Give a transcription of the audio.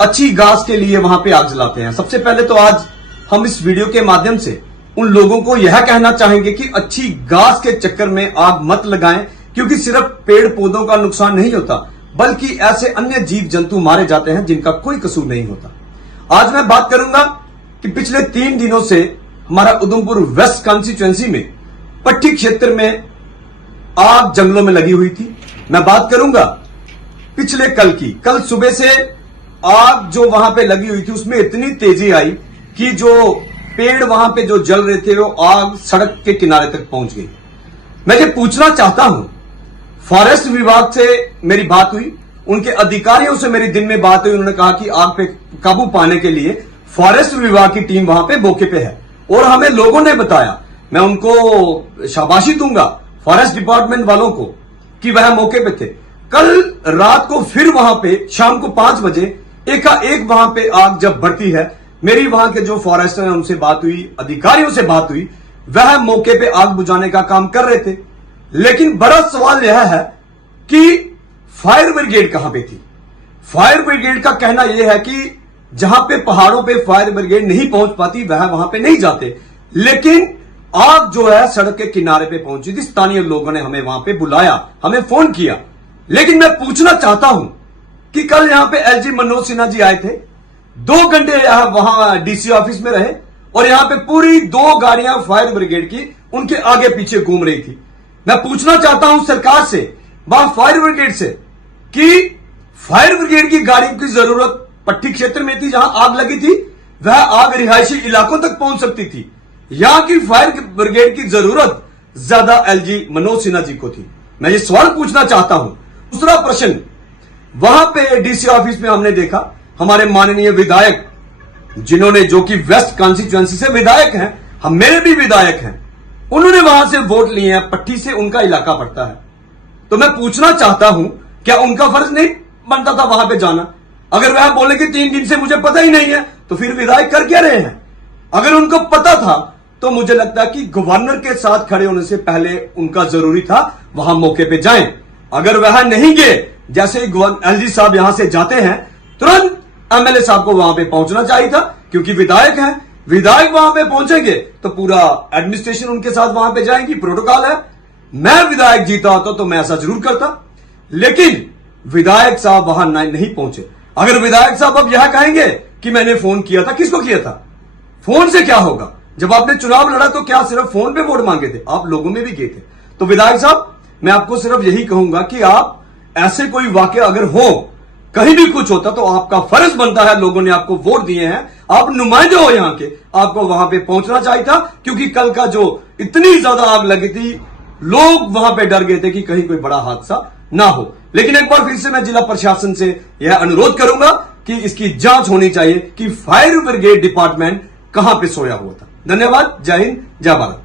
अच्छी घास के लिए वहां पे आग जलाते हैं। सबसे पहले तो आज हम इस वीडियो के माध्यम से उन लोगों को यह कहना चाहेंगे कि अच्छी घास के चक्कर में आग मत लगाएं, क्योंकि सिर्फ पेड़ पौधों का नुकसान नहीं होता बल्कि ऐसे अन्य जीव जंतु मारे जाते हैं जिनका कोई कसूर नहीं होता। आज मैं बात करूंगा कि पिछले 3 दिनों से हमारा उधमपुर वेस्ट कॉन्स्टिट्यूएंसी में पट्टी क्षेत्र में आग जंगलों में लगी हुई थी। मैं बात करूंगा पिछले कल सुबह से आग जो वहां पे लगी हुई थी उसमें इतनी तेजी आई कि जो पेड़ वहां पे जो जल रहे थे वो आग सड़क के किनारे तक पहुंच गई। मैं ये पूछना चाहता हूं, फॉरेस्ट विभाग से मेरी बात हुई, उनके अधिकारियों से मेरी दिन में बात हुई। उन्होंने कहा कि आग पे काबू पाने के लिए फॉरेस्ट विभाग की टीम वहां पे मौके पे है और हमें लोगों ने बताया, मैं उनको शाबाशी दूंगा फॉरेस्ट डिपार्टमेंट वालों को कि वह मौके पे थे। कल रात को फिर वहां पे शाम को 5 बजे एकाएक वहां पे आग जब बढ़ती है, मेरी वहां के जो फॉरेस्टर हैं उनसे बात हुई, अधिकारियों से बात हुई, वह मौके पे आग बुझाने का काम कर रहे थे। लेकिन बड़ा सवाल यह है कि फायर ब्रिगेड कहां पे थी। फायर ब्रिगेड का कहना यह है कि जहां पे पहाड़ों पे फायर ब्रिगेड नहीं पहुंच पाती वह वहां पे नहीं जाते, लेकिन आग जो है सड़क के किनारे पे पहुंची थी। स्थानीय लोगों ने हमें वहां पे बुलाया, हमें फोन किया। लेकिन मैं पूछना चाहता हूं कि कल यहां पे एलजी मनोज सिन्हा जी आए थे, 2 घंटे यहां वहां डीसी ऑफिस में रहे और यहां पे पूरी 2 गाड़ियां फायर ब्रिगेड की उनके आगे पीछे घूम रही थी। मैं पूछना चाहता हूं सरकार से, वहां फायर ब्रिगेड से, कि फायर ब्रिगेड की गाड़ियों की जरूरत पट्टी क्षेत्र में थी जहां आग लगी थी, वह आग रिहायशी इलाकों तक पहुंच सकती थी। यहां की फायर ब्रिगेड की जरूरत ज्यादा एलजी मनोज सिन्हा जी को थी। मैं ये सवाल पूछना चाहता हूं। दूसरा प्रश्न, वहां पे डीसी ऑफिस में हमने देखा हमारे माननीय विधायक, जिन्होंने जो कि वेस्ट कॉन्स्टिट्यूएंसी से विधायक हैं, हम मेरे भी विधायक हैं, उन्होंने वहां से वोट लिए हैं, पट्टी से उनका इलाका पड़ता है। तो मैं पूछना चाहता हूं, क्या उनका फर्ज नहीं बनता था वहां पे जाना? अगर वह बोले कि 3 दिन से मुझे पता ही नहीं है, तो फिर विधायक कर क्या रहे हैं? अगर उनको पता था तो मुझे लगता है कि गवर्नर के साथ खड़े होने से पहले उनका जरूरी था वहां मौके पे जाएं। अगर वह नहीं गए, जैसे ही एलजी साहब यहां से जाते हैं तुरंत एमएलए साहब को वहां पे पहुंचना चाहिए था, क्योंकि विधायक हैं। विधायक वहां पे पहुंचेंगे तो पूरा एडमिनिस्ट्रेशन उनके साथ वहां पे जाएगी, प्रोटोकॉल है। मैं विधायक जीता होता तो मैं ऐसा जरूर करता, लेकिन विधायक साहब वहां नहीं पहुंचे। अगर विधायक साहब अब यह कहेंगे कि मैंने फोन किया था, किसको किया था? फोन से क्या होगा? जब आपने चुनाव लड़ा तो क्या सिर्फ फोन पे वोट मांगे थे? आप लोगों में भी गए थे। तो विधायक साहब, मैं आपको सिर्फ यही कहूंगा कि आप ऐसे कोई वाकया अगर हो, कहीं भी कुछ होता, तो आपका फर्ज बनता है, लोगों ने आपको वोट दिए हैं, आप नुमाइंदे हो यहां के, आपको वहां पे पहुंचना चाहिए था। क्योंकि कल का जो इतनी ज्यादा आग लगी थी, लोग वहां पे डर गए थे कि कहीं कोई बड़ा हादसा ना हो। लेकिन एक बार फिर से मैं जिला प्रशासन से यह अनुरोध करूंगा कि इसकी जांच होनी चाहिए कि फायर ब्रिगेड डिपार्टमेंट कहां पे सोया हुआ था। धन्यवाद। जय हिंद, जय भारत।